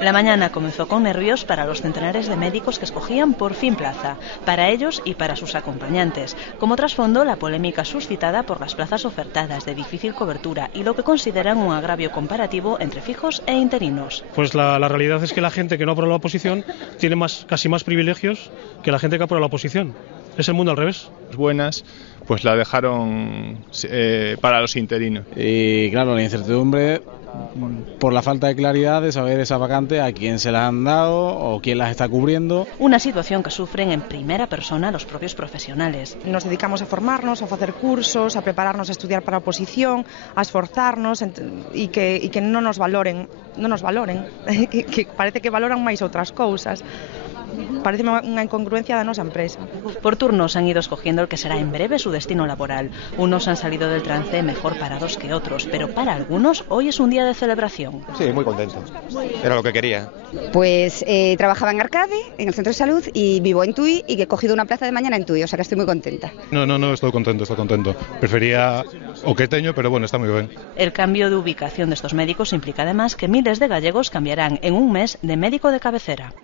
La mañana comenzó con nervios para los centenares de médicos que escogían por fin plaza, para ellos y para sus acompañantes. Como trasfondo, la polémica suscitada por las plazas ofertadas de difícil cobertura y lo que consideran un agravio comparativo entre fijos e interinos. Pues la realidad es que la gente que no aprueba la oposición tiene casi más privilegios que la gente que aprueba la oposición. Es el mundo al revés. Buenas, pues la dejaron para los interinos. Y claro, la incertidumbre por la falta de claridad de saber esa vacante a quién se la han dado o quién las está cubriendo. Una situación que sufren en primera persona los propios profesionales. Nos dedicamos a formarnos, a hacer cursos, a prepararnos a estudiar para oposición, a esforzarnos y que non nos valoren, que parece que valoran máis outras cousas. Parece unha incongruencia da nosa empresa. Por turnos han ido escogiendo el que será en breve su destino laboral. Unos han salido del trance mejor parados que otros, pero para algunos hoy es un día de celebración. Sí, muy contento. Era lo que quería. Pues trabajaba en Arcade, en el centro de salud, y vivo en Tui y he cogido una plaza de mañana en Tui, o sea que estoy muy contenta. No, estoy contento. Prefería o que teño, pero bueno, está muy bien. El cambio de ubicación de estos médicos implica además que miles de gallegos cambiarán en un mes de médico de cabecera.